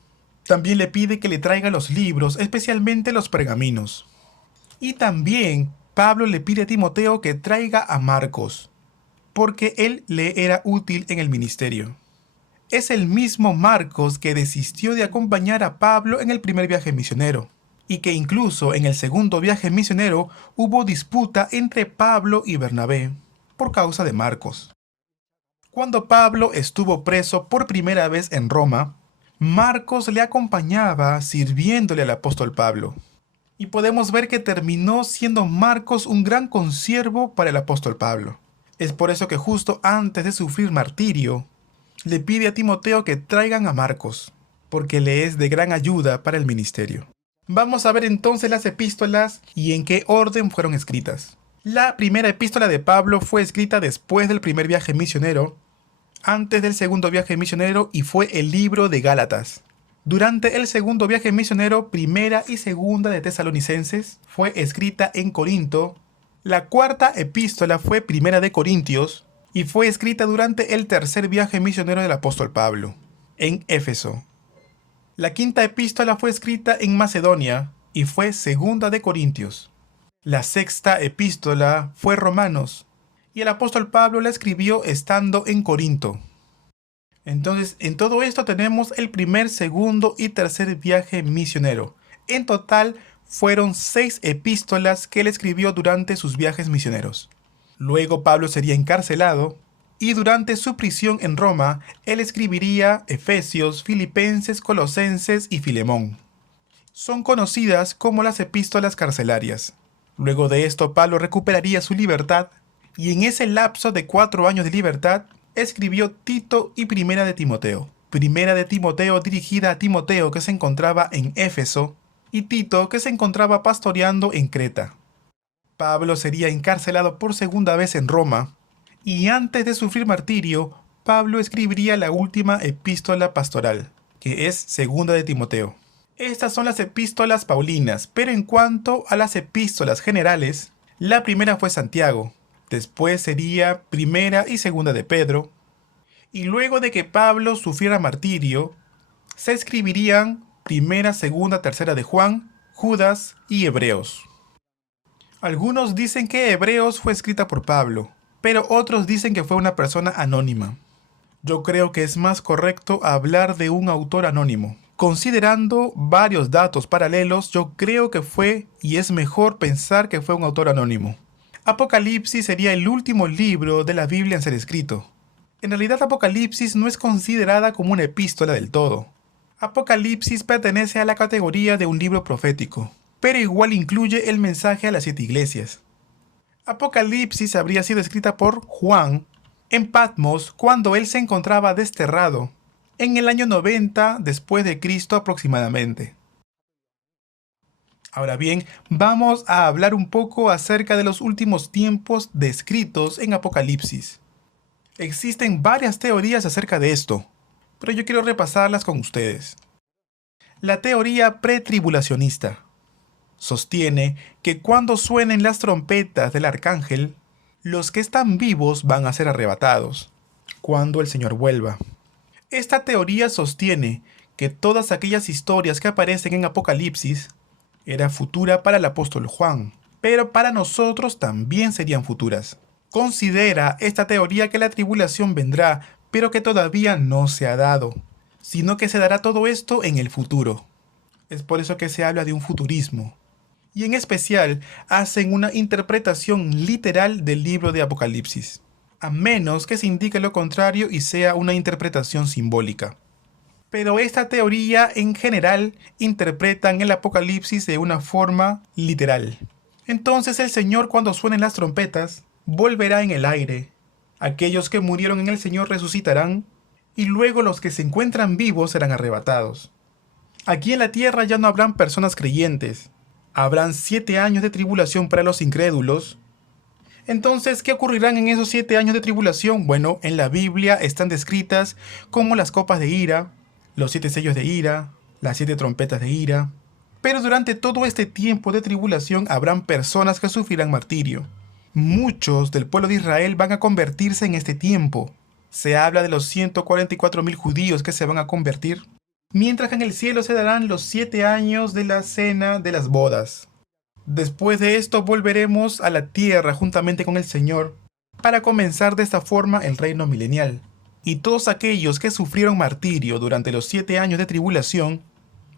También le pide que le traiga los libros, especialmente los pergaminos. Y también Pablo le pide a Timoteo que traiga a Marcos, porque él le era útil en el ministerio. Es el mismo Marcos que desistió de acompañar a Pablo en el primer viaje misionero, y que incluso en el segundo viaje misionero hubo disputa entre Pablo y Bernabé por causa de Marcos. Cuando Pablo estuvo preso por primera vez en Roma, Marcos le acompañaba sirviéndole al apóstol Pablo. Y podemos ver que terminó siendo Marcos un gran consiervo para el apóstol Pablo. Es por eso que justo antes de sufrir martirio, le pide a Timoteo que traigan a Marcos, porque le es de gran ayuda para el ministerio. Vamos a ver entonces las epístolas y en qué orden fueron escritas. La primera epístola de Pablo fue escrita después del primer viaje misionero, antes del segundo viaje misionero, y fue el libro de Gálatas. Durante el segundo viaje misionero, primera y segunda de Tesalonicenses fue escrita en Corinto. La cuarta epístola fue Primera de Corintios y fue escrita durante el tercer viaje misionero del apóstol Pablo, en Éfeso. La quinta epístola fue escrita en Macedonia y fue Segunda de Corintios. La sexta epístola fue Romanos y el apóstol Pablo la escribió estando en Corinto. Entonces, en todo esto tenemos el primer, segundo y tercer viaje misionero. En total, fueron 6 epístolas que él escribió durante sus viajes misioneros. Luego Pablo sería encarcelado y durante su prisión en Roma, él escribiría Efesios, Filipenses, Colosenses y Filemón. Son conocidas como las epístolas carcelarias. Luego de esto, Pablo recuperaría su libertad y en ese lapso de 4 años de libertad, escribió Tito y Primera de Timoteo. Primera de Timoteo dirigida a Timoteo que se encontraba en Éfeso y Tito que se encontraba pastoreando en Creta. Pablo sería encarcelado por segunda vez en Roma y antes de sufrir martirio, Pablo escribiría la última epístola pastoral, que es Segunda de Timoteo. Estas son las epístolas paulinas, pero en cuanto a las epístolas generales, la primera fue Santiago, después sería Primera y Segunda de Pedro, y luego de que Pablo sufriera martirio, se escribirían Primera, Segunda, Tercera de Juan, Judas y Hebreos. Algunos dicen que Hebreos fue escrita por Pablo, pero otros dicen que fue una persona anónima. Yo creo que es más correcto hablar de un autor anónimo. Considerando varios datos paralelos, yo creo que fue y es mejor pensar que fue un autor anónimo. Apocalipsis sería el último libro de la Biblia en ser escrito. En realidad Apocalipsis no es considerada como una epístola del todo. Apocalipsis pertenece a la categoría de un libro profético, pero igual incluye el mensaje a las 7 iglesias. Apocalipsis habría sido escrita por Juan en Patmos cuando él se encontraba desterrado, en el año 90 después de Cristo aproximadamente. Ahora bien, vamos a hablar un poco acerca de los últimos tiempos descritos en Apocalipsis. Existen varias teorías acerca de esto, pero yo quiero repasarlas con ustedes. La teoría pretribulacionista sostiene que cuando suenen las trompetas del arcángel, los que están vivos van a ser arrebatados, cuando el Señor vuelva. Esta teoría sostiene que todas aquellas historias que aparecen en Apocalipsis era futura para el apóstol Juan, pero para nosotros también serían futuras. Considera esta teoría que la tribulación vendrá, pero que todavía no se ha dado, sino que se dará todo esto en el futuro. Es por eso que se habla de un futurismo. Y en especial hacen una interpretación literal del libro de Apocalipsis, a menos que se indique lo contrario y sea una interpretación simbólica. Pero esta teoría en general interpretan el Apocalipsis de una forma literal. Entonces el Señor, cuando suenen las trompetas, volverá en el aire. Aquellos que murieron en el Señor resucitarán y luego los que se encuentran vivos serán arrebatados. Aquí en la tierra ya no habrán personas creyentes. Habrán 7 años de tribulación para los incrédulos. Entonces, ¿qué ocurrirán en esos 7 años de tribulación? Bueno, en la Biblia están descritas como las copas de ira, los 7 sellos de ira, las 7 trompetas de ira. Pero durante todo este tiempo de tribulación habrán personas que sufrirán martirio. Muchos del pueblo de Israel van a convertirse en este tiempo. Se habla de los 144,000 judíos que se van a convertir. Mientras que en el cielo se darán los 7 años de la cena de las bodas. Después de esto volveremos a la tierra juntamente con el Señor para comenzar de esta forma el reino milenial. Y todos aquellos que sufrieron martirio durante los 7 años de tribulación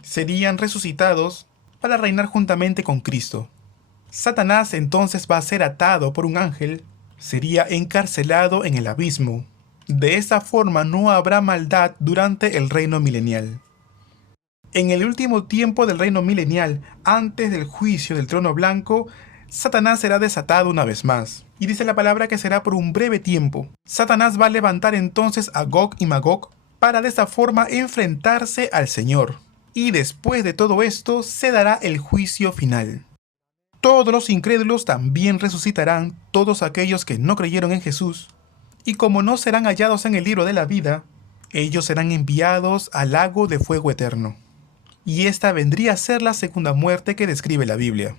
serían resucitados para reinar juntamente con Cristo. Satanás entonces va a ser atado por un ángel, sería encarcelado en el abismo. De esta forma no habrá maldad durante el reino milenial. En el último tiempo del reino milenial, antes del juicio del trono blanco, Satanás será desatado una vez más. Y dice la palabra que será por un breve tiempo. Satanás va a levantar entonces a Gog y Magog para de esta forma enfrentarse al Señor. Y después de todo esto se dará el juicio final. Todos los incrédulos también resucitarán, todos aquellos que no creyeron en Jesús. Y como no serán hallados en el libro de la vida, ellos serán enviados al lago de fuego eterno. Y esta vendría a ser la segunda muerte que describe la Biblia.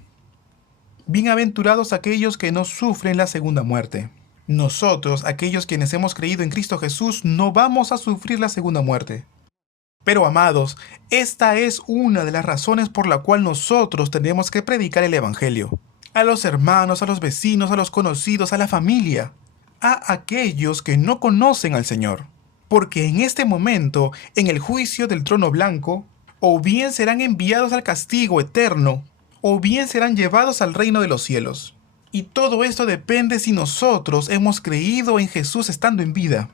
Bienaventurados aquellos que no sufren la segunda muerte. Nosotros, aquellos quienes hemos creído en Cristo Jesús, no vamos a sufrir la segunda muerte. Pero amados, esta es una de las razones por la cual nosotros tenemos que predicar el Evangelio. A los hermanos, a los vecinos, a los conocidos, a la familia. A aquellos que no conocen al Señor. Porque en este momento, en el juicio del trono blanco, O bien serán enviados al castigo eterno, o bien serán llevados al reino de los cielos. Y todo esto depende si nosotros hemos creído en Jesús estando en vida.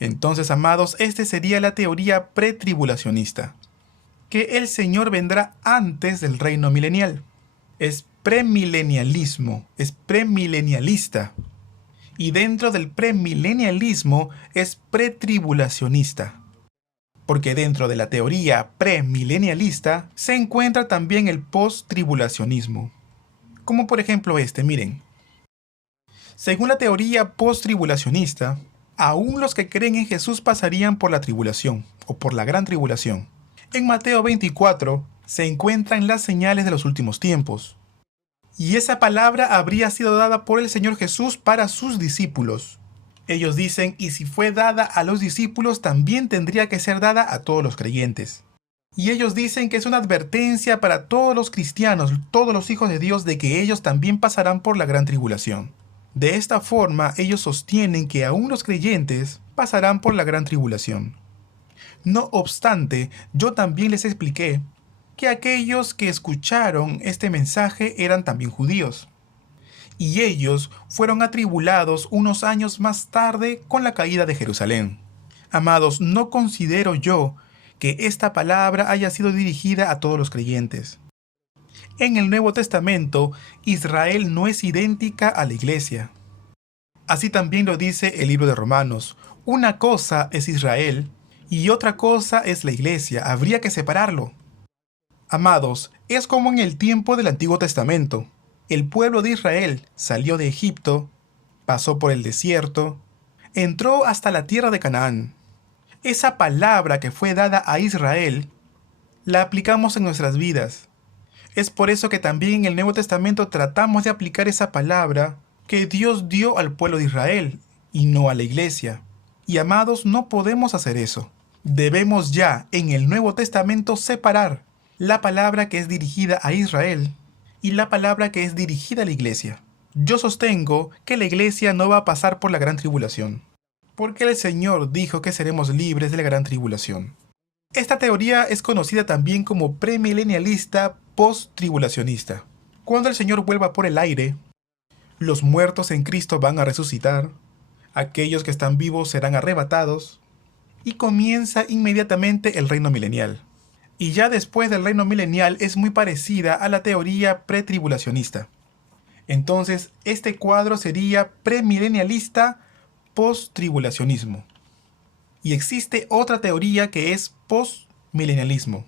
Entonces, amados, esta sería la teoría pretribulacionista, que el Señor vendrá antes del reino milenial. Es premilenialismo, es premilenialista. Y dentro del premilenialismo es pretribulacionista. Porque dentro de la teoría premilenialista se encuentra también el posttribulacionismo. Como por ejemplo miren. Según la teoría posttribulacionista, aún los que creen en Jesús pasarían por la tribulación, o por la gran tribulación. En Mateo 24 se encuentran las señales de los últimos tiempos. Y esa palabra habría sido dada por el Señor Jesús para sus discípulos. Ellos dicen, y si fue dada a los discípulos, también tendría que ser dada a todos los creyentes. Y ellos dicen que es una advertencia para todos los cristianos, todos los hijos de Dios, de que ellos también pasarán por la gran tribulación. De esta forma, ellos sostienen que aún los creyentes pasarán por la gran tribulación. No obstante, yo también les expliqué que aquellos que escucharon este mensaje eran también judíos. Y ellos fueron atribulados unos años más tarde con la caída de Jerusalén. Amados, no considero yo que esta palabra haya sido dirigida a todos los creyentes. En el Nuevo Testamento, Israel no es idéntica a la iglesia. Así también lo dice el libro de Romanos. Una cosa es Israel y otra cosa es la iglesia. Habría que separarlo. Amados, es como en el tiempo del Antiguo Testamento. El pueblo de Israel salió de Egipto, pasó por el desierto, entró hasta la tierra de Canaán. Esa palabra que fue dada a Israel, la aplicamos en nuestras vidas. Es por eso que también en el Nuevo Testamento tratamos de aplicar esa palabra que Dios dio al pueblo de Israel y no a la iglesia. Y amados, no podemos hacer eso. Debemos ya en el Nuevo Testamento separar la palabra que es dirigida a Israel y la palabra que es dirigida a la iglesia. Yo sostengo que la iglesia no va a pasar por la gran tribulación, porque el Señor dijo que seremos libres de la gran tribulación. Esta teoría es conocida también como premilenialista post-tribulacionista. Cuando el Señor vuelva por el aire, los muertos en Cristo van a resucitar, aquellos que están vivos serán arrebatados, y comienza inmediatamente el reino milenial. Y ya después del reino milenial es muy parecida a la teoría pretribulacionista. Entonces, este cuadro sería premilenialista post-tribulacionismo. Y existe otra teoría que es post-milenialismo.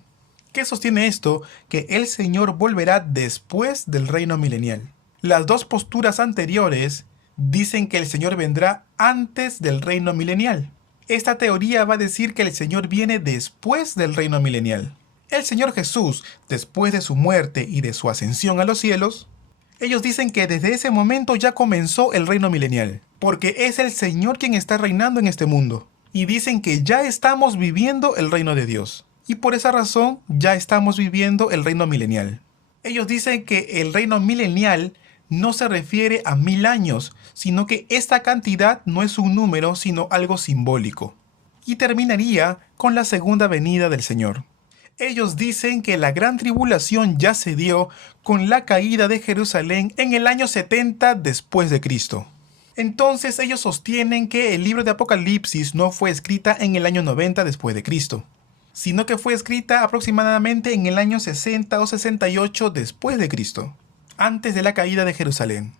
¿Qué sostiene esto? Que el Señor volverá después del reino milenial. Las dos posturas anteriores dicen que el Señor vendrá antes del reino milenial. Esta teoría va a decir que el Señor viene después del reino milenial. El Señor Jesús, después de su muerte y de su ascensión a los cielos, ellos dicen que desde ese momento ya comenzó el reino milenial, porque es el Señor quien está reinando en este mundo. Y dicen que ya estamos viviendo el reino de Dios. Y por esa razón ya estamos viviendo el reino milenial. Ellos dicen que el reino milenial no se refiere a 1000 años, sino que esta cantidad no es un número, sino algo simbólico. Y terminaría con la segunda venida del Señor. Ellos dicen que la gran tribulación ya se dio con la caída de Jerusalén en el año 70 después de Cristo. Entonces ellos sostienen que el libro de Apocalipsis no fue escrita en el año 90 después de Cristo, sino que fue escrita aproximadamente en el año 60 o 68 después de Cristo, antes de la caída de Jerusalén.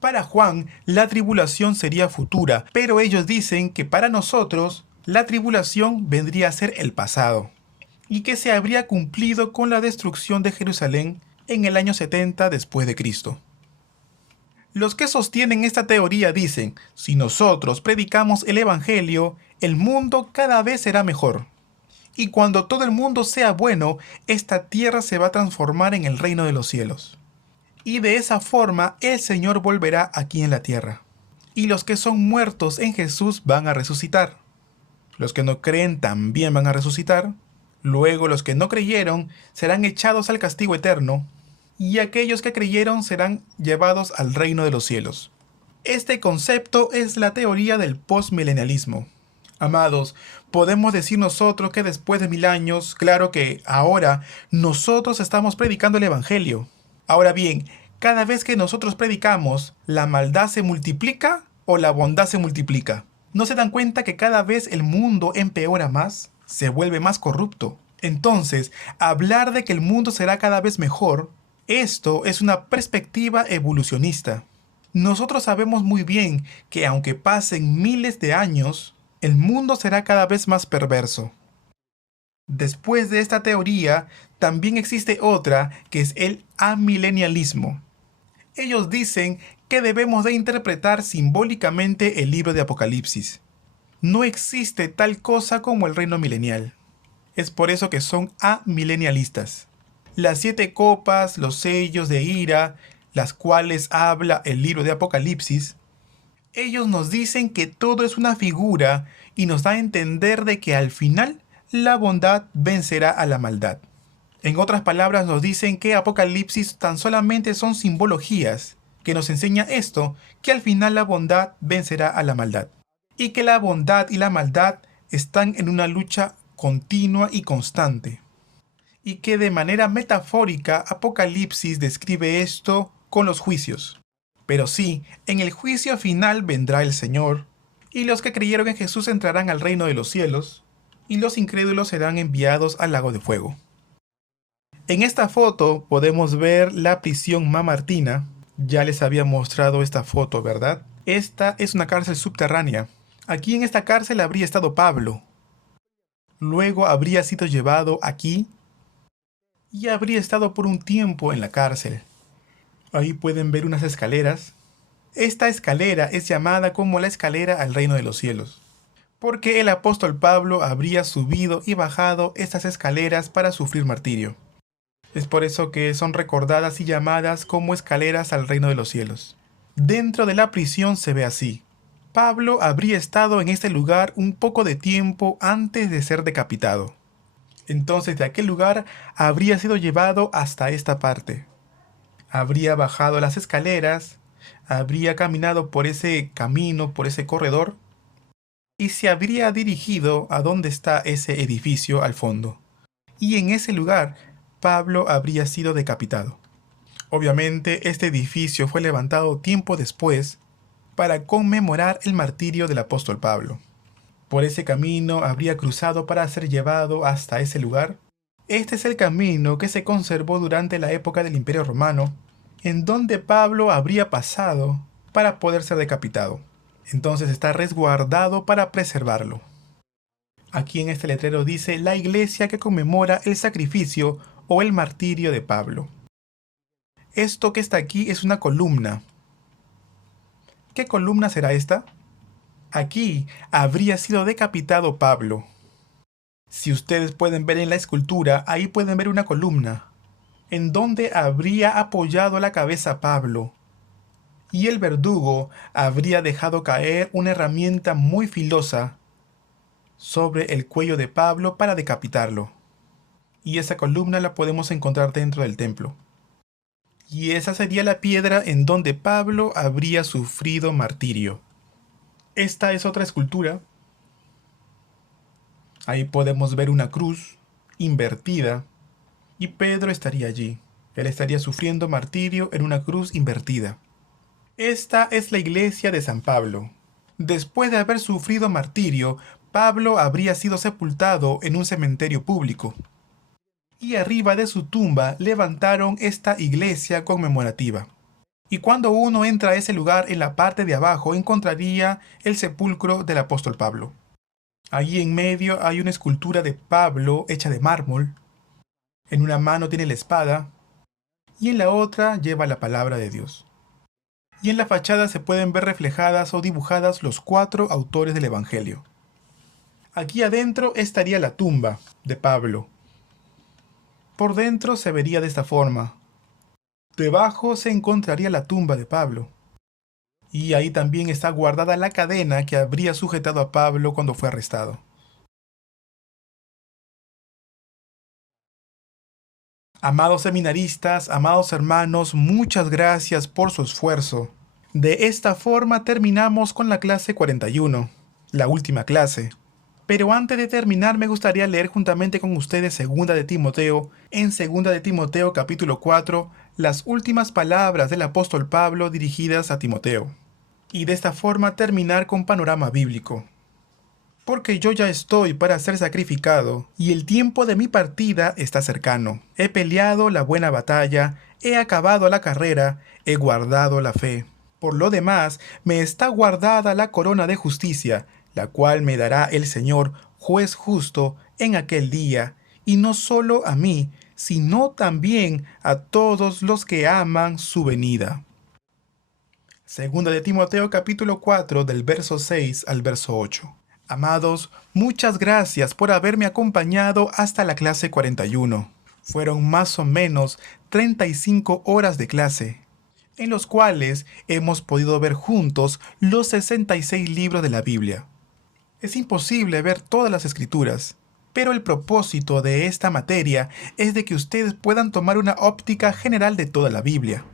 Para Juan, la tribulación sería futura, pero ellos dicen que para nosotros, la tribulación vendría a ser el pasado, y que se habría cumplido con la destrucción de Jerusalén en el año 70 después de Cristo. Los que sostienen esta teoría dicen, si nosotros predicamos el Evangelio, el mundo cada vez será mejor. Y cuando todo el mundo sea bueno, esta tierra se va a transformar en el reino de los cielos. Y de esa forma el Señor volverá aquí en la tierra. Y los que son muertos en Jesús van a resucitar. Los que no creen también van a resucitar. Luego los que no creyeron serán echados al castigo eterno, y aquellos que creyeron serán llevados al reino de los cielos. Este concepto es la teoría del postmilenialismo. Amados, podemos decir nosotros que después de 1000 años, claro que ahora nosotros estamos predicando el Evangelio. Ahora bien, cada vez que nosotros predicamos, ¿la maldad se multiplica o la bondad se multiplica? ¿No se dan cuenta que cada vez el mundo empeora más? Se vuelve más corrupto. Entonces, hablar de que el mundo será cada vez mejor, esto es una perspectiva evolucionista. Nosotros sabemos muy bien que aunque pasen miles de años, el mundo será cada vez más perverso. Después de esta teoría, también existe otra que es el amilenialismo. Ellos dicen que debemos de interpretar simbólicamente el libro de Apocalipsis. No existe tal cosa como el reino milenial. Es por eso que son amilenialistas. Las 7 copas, los sellos de ira, las cuales habla el libro de Apocalipsis, ellos nos dicen que todo es una figura y nos da a entender de que al final la bondad vencerá a la maldad. En otras palabras nos dicen que Apocalipsis tan solamente son simbologías, que nos enseña esto, que al final la bondad vencerá a la maldad. Y que la bondad y la maldad están en una lucha continua y constante. Y que de manera metafórica Apocalipsis describe esto con los juicios. Pero sí, en el juicio final vendrá el Señor, y los que creyeron en Jesús entrarán al reino de los cielos, y los incrédulos serán enviados al lago de fuego. En esta foto podemos ver la prisión Mamertina. Ya les había mostrado esta foto, ¿verdad? Esta es una cárcel subterránea. Aquí en esta cárcel habría estado Pablo. Luego habría sido llevado aquí y habría estado por un tiempo en la cárcel. Ahí pueden ver unas escaleras. Esta escalera es llamada como la escalera al reino de los cielos, porque el apóstol Pablo habría subido y bajado estas escaleras para sufrir martirio. Es por eso que son recordadas y llamadas como escaleras al reino de los cielos. Dentro de la prisión se ve así. Pablo habría estado en este lugar un poco de tiempo antes de ser decapitado. Entonces de aquel lugar habría sido llevado hasta esta parte. Habría bajado las escaleras, habría caminado por ese camino, por ese corredor, y se habría dirigido a donde está ese edificio al fondo. Y en ese lugar, Pablo habría sido decapitado. Obviamente, este edificio fue levantado tiempo después para conmemorar el martirio del apóstol Pablo. Por ese camino habría cruzado para ser llevado hasta ese lugar. Este es el camino que se conservó durante la época del Imperio Romano, en donde Pablo habría pasado para poder ser decapitado. Entonces está resguardado para preservarlo. Aquí en este letrero dice la iglesia que conmemora el sacrificio o el martirio de Pablo. Esto que está aquí es una columna. ¿Qué columna será esta? Aquí habría sido decapitado Pablo. Si ustedes pueden ver en la escultura, ahí pueden ver una columna, en donde habría apoyado la cabeza Pablo, y el verdugo habría dejado caer una herramienta muy filosa sobre el cuello de Pablo para decapitarlo. Y esa columna la podemos encontrar dentro del templo. Y esa sería la piedra en donde Pablo habría sufrido martirio. Esta es otra escultura. Ahí podemos ver una cruz invertida y Pedro estaría allí. Él estaría sufriendo martirio en una cruz invertida. Esta es la iglesia de San Pablo. Después de haber sufrido martirio, Pablo habría sido sepultado en un cementerio público. Y arriba de su tumba levantaron esta iglesia conmemorativa. Y cuando uno entra a ese lugar, en la parte de abajo encontraría el sepulcro del apóstol Pablo. Allí en medio hay una escultura de Pablo hecha de mármol. En una mano tiene la espada y en la otra lleva la palabra de Dios. Y en la fachada se pueden ver reflejadas o dibujadas los 4 autores del Evangelio. Aquí adentro estaría la tumba de Pablo. Por dentro se vería de esta forma. Debajo se encontraría la tumba de Pablo. Y ahí también está guardada la cadena que habría sujetado a Pablo cuando fue arrestado. Amados seminaristas, amados hermanos, muchas gracias por su esfuerzo. De esta forma terminamos con la clase 41, la última clase. Pero antes de terminar me gustaría leer juntamente con ustedes Segunda de Timoteo, en Segunda de Timoteo capítulo 4, las últimas palabras del apóstol Pablo dirigidas a Timoteo. Y de esta forma terminar con panorama bíblico. Porque yo ya estoy para ser sacrificado, y el tiempo de mi partida está cercano. He peleado la buena batalla, he acabado la carrera, he guardado la fe. Por lo demás, me está guardada la corona de justicia, la cual me dará el Señor, juez justo, en aquel día, y no solo a mí, sino también a todos los que aman su venida. Segunda de Timoteo capítulo 4 del verso 6 al verso 8. Amados, muchas gracias por haberme acompañado hasta la clase 41. Fueron más o menos 35 horas de clase, en los cuales hemos podido ver juntos los 66 libros de la Biblia. Es imposible ver todas las escrituras, pero el propósito de esta materia es de que ustedes puedan tomar una óptica general de toda la Biblia,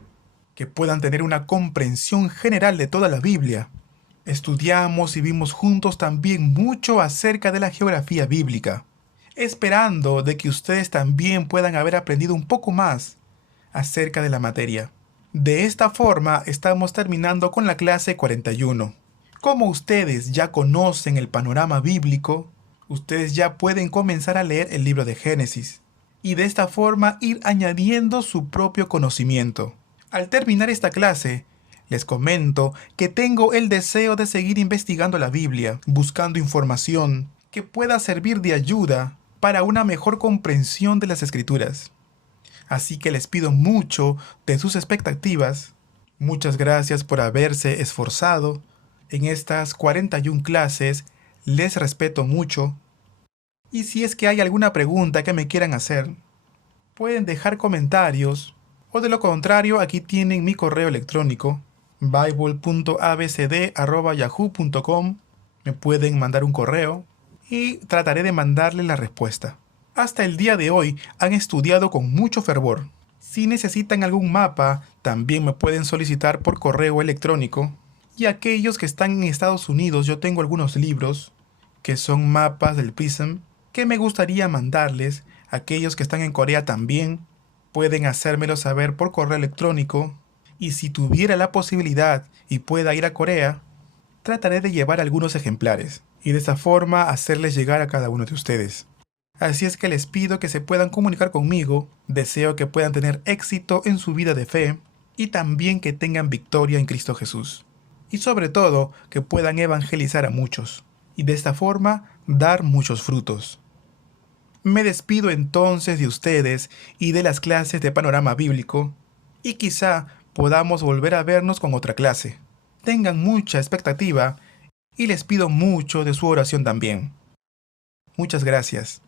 que puedan tener una comprensión general de toda la Biblia. Estudiamos y vimos juntos también mucho acerca de la geografía bíblica, esperando de que ustedes también puedan haber aprendido un poco más acerca de la materia. De esta forma estamos terminando con la clase 41. Como ustedes ya conocen el panorama bíblico, ustedes ya pueden comenzar a leer el libro de Génesis y de esta forma ir añadiendo su propio conocimiento. Al terminar esta clase, les comento que tengo el deseo de seguir investigando la Biblia, buscando información que pueda servir de ayuda para una mejor comprensión de las Escrituras. Así que les pido mucho de sus expectativas. Muchas gracias por haberse esforzado en estas 41 clases. Les respeto mucho. Y si es que hay alguna pregunta que me quieran hacer, pueden dejar comentarios. O de lo contrario, aquí tienen mi correo electrónico, bible.abcd@yahoo.com. Me pueden mandar un correo y trataré de mandarle la respuesta. Hasta el día de hoy han estudiado con mucho fervor. Si necesitan algún mapa, también me pueden solicitar por correo electrónico. Y aquellos que están en Estados Unidos, yo tengo algunos libros que son mapas del PRISM que me gustaría mandarles. Aquellos que están en Corea también pueden hacérmelo saber por correo electrónico. Y si tuviera la posibilidad y pueda ir a Corea, trataré de llevar algunos ejemplares y de esa forma hacerles llegar a cada uno de ustedes. Así es que les pido que se puedan comunicar conmigo. Deseo que puedan tener éxito en su vida de fe y también que tengan victoria en Cristo Jesús. Y sobre todo, que puedan evangelizar a muchos y de esta forma dar muchos frutos. Me despido entonces de ustedes y de las clases de panorama bíblico y quizá podamos volver a vernos con otra clase. Tengan mucha expectativa y les pido mucho de su oración también. Muchas gracias.